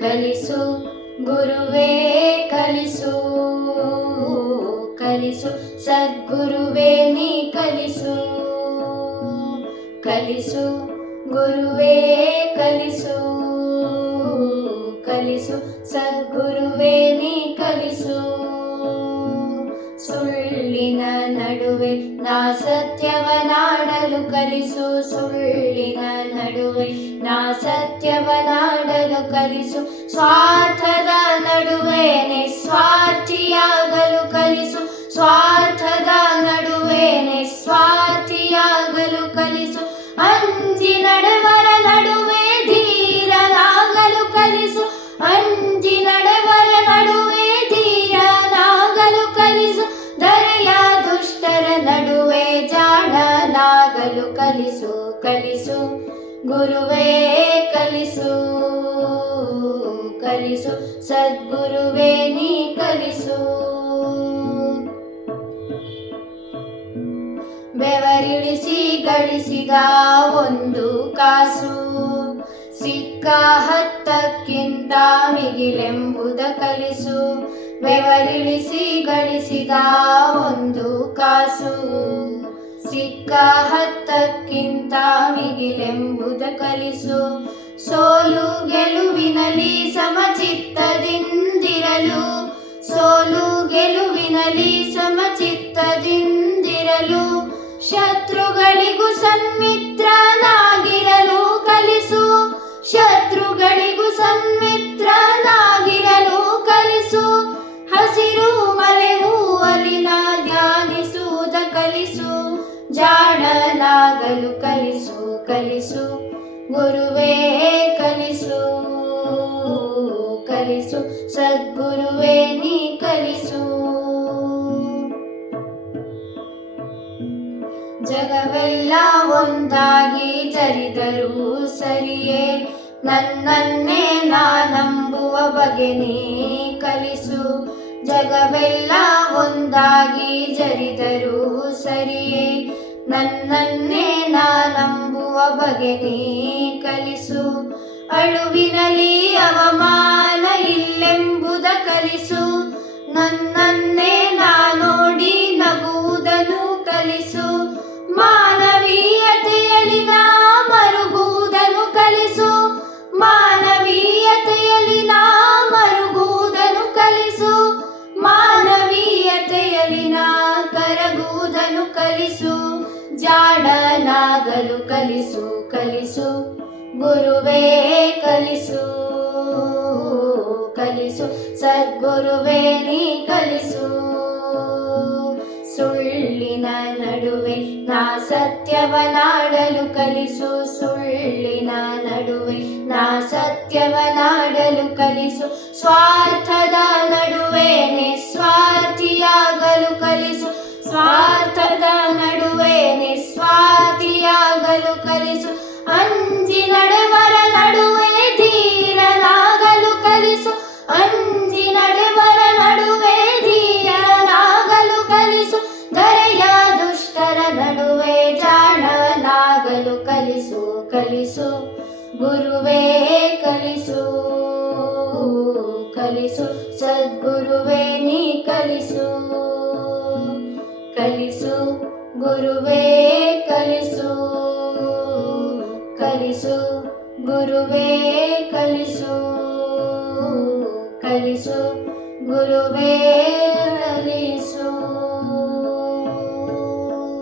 ಕಲಿಸು ಗುರುವೇ ಕಲಿಸು ಕಲಿಸು ಸದ್ಗುರುವೇ ನೀ ಕಲಿಸು ಕಲಿಸು ಗುರುವೇ ಕಲಿಸು ಕಲಿಸು ಸದ್ಗುರುವೇ ನೀ ಕಲಿಸು ಸುಳ್ಳಿನ ನಡುವೆ ನಾ ಸತ್ಯವನಾಡಲು ಕಲಿಸು, ಸುಳ್ಳಿನ ನಡುವೆ ನಾ ಸತ್ಯವನಾಡಲು ಕಲಿಸು, ಸ್ವಾರ್ಥದ ನಡುವೆ ನಿಸ್ವಾರ್ಥಿಯಾಗಲು ಕಲಿಸು, ಸ್ವಾರ್ಥದ ಜಾಣನಾಗಲು ಕಲಿಸು ಕಲಿಸು, ಗುರುವೇ ಕಲಿಸು ಕಲಿಸು, ಸದ್ಗುರುವೇ ನೀ ಕಲಿಸು. ಬೆವರಿಳಿಸಿ ಗಳಿಸಿದ ಒಂದು ಕಾಸು, ಸಿಕ್ಕ ಹತ್ತಕ್ಕಿಂತ ಮಿಗಿಲೆಂಬುದ ಕಲಿಸು. ಬೆವರಿಳಿಸಿ ಗಳಿಸಿದ ಒಂದು ಕಾಸು. ಸಿಕ್ಕ ಹತ್ತಕ್ಕಿಂತ ಮಿಗಿಲೆಂಬುದ ಕಲಿಸು. ಸೋಲು ಗೆಲುವಿನಲ್ಲಿ ಸಮಚಿತ್ತದಿಂದಿರಲು. ಸೋಲು ಗೆಲುವಿನಲ್ಲಿ ಸಮಚಿತ್ತದಿಂದಿರಲು. ಶತ್ರುಗಳಿಗೂ ಸನ್ಮಿತ್ರನಾಗಿರಲು ಕಲಿಸು ಕಲಿಸು. ಗುರುವೇ ಕಲಿಸು ಕಲಿಸು. ಸದ್ಗುರುವೇ ನೀ ಕಲಿಸು. ಜಗವೆಲ್ಲ ಒಂದಾಗಿ ಜರಿದರೂ ಸರಿಯೇ. ನನ್ನನ್ನೇ ನಾನಂಬುವ ಬಗೆ ನೀ ಕಲಿಸು. ಜಗವೆಲ್ಲ ಒಂದಾಗಿ ಜರಿದರೂ ಸರಿಯೇ. ನನ್ನನ್ನೇ ನಾನಂಬುವ ಬಗೆ ನೀ ಕಲಿಸು. ಅಳುವಿನಲ್ಲಿ ಅವಮಾನ ಇಲ್ಲೆಂಬುದ ಕಲಿಸು. ನನ್ನನ್ನೇ ನಾನೋಡಿ ನಗುವುದನ್ನು ಕಲಿಸು. ಮಾನವೀಯತೆಯಲ್ಲಿ ನಾ ಮರುಗುವುದನ್ನು ಕಲಿಸು. ಮಾನವೀಯತೆಯಲ್ಲಿ ನಾ ಮರುಗುವುದನ್ನು ಕಲಿಸು. ಮಾನವೀಯತೆಯಲ್ಲಿ ನಾ ಕರಗುವುದನ್ನು ಕಲಿಸು. ಜಾಡನಾಗಲು ಕಲಿಸು ಕಲಿಸು. ಗುರುವೇ ಕಲಿಸು ಕಲಿಸು. ಸದ್ಗುರುವೇ ನೀ ಕಲಿಸು. ಸುಳ್ಳಿನ ನಡುವೆ ನಾ ಸತ್ಯವನಾಡಲು ಕಲಿಸು. ಸುಳ್ಳಿನ ನಡುವೆ ನಾ ಸತ್ಯವನಾಡಲು ಕಲಿಸು. ಸ್ವಾರ್ಥದ ನಡುವೆ ನಿಸ್ವಾರ್ಥಿಯಾಗಲು ನಿಸ್ವಾರ್ಥಿಯಾಗಲು ಕಲಿಸು. ಅಂಜಿ ನಡೆವರ ನಡುವೆ ಧೀರನಾಗಲು ಕಲಿಸು. ಅಂಜಿ ನಡೆವರ ನಡುವೆ ಧೀರನಾಗಲು ಕಲಿಸು. ದರೆಯ ದುಷ್ಟರ ನಡುವೆ ಜಾಣನಾಗಲು ಕಲಿಸು ಕಲಿಸು. ಗುರುವೇ ಕಲಿಸು ಕಲಿಸು. ಸದ್ಗುರುವೇ ನೀ ಕಲಿಸು ಕಲಿಸು. ಗುರುವೇ ಕಲಿಸು. ಕಲಿಸು ಗುರುವೇ ಕಲಿಸು ಕಲಿಸು ಗುರುವೇ ಕಲಿಸು.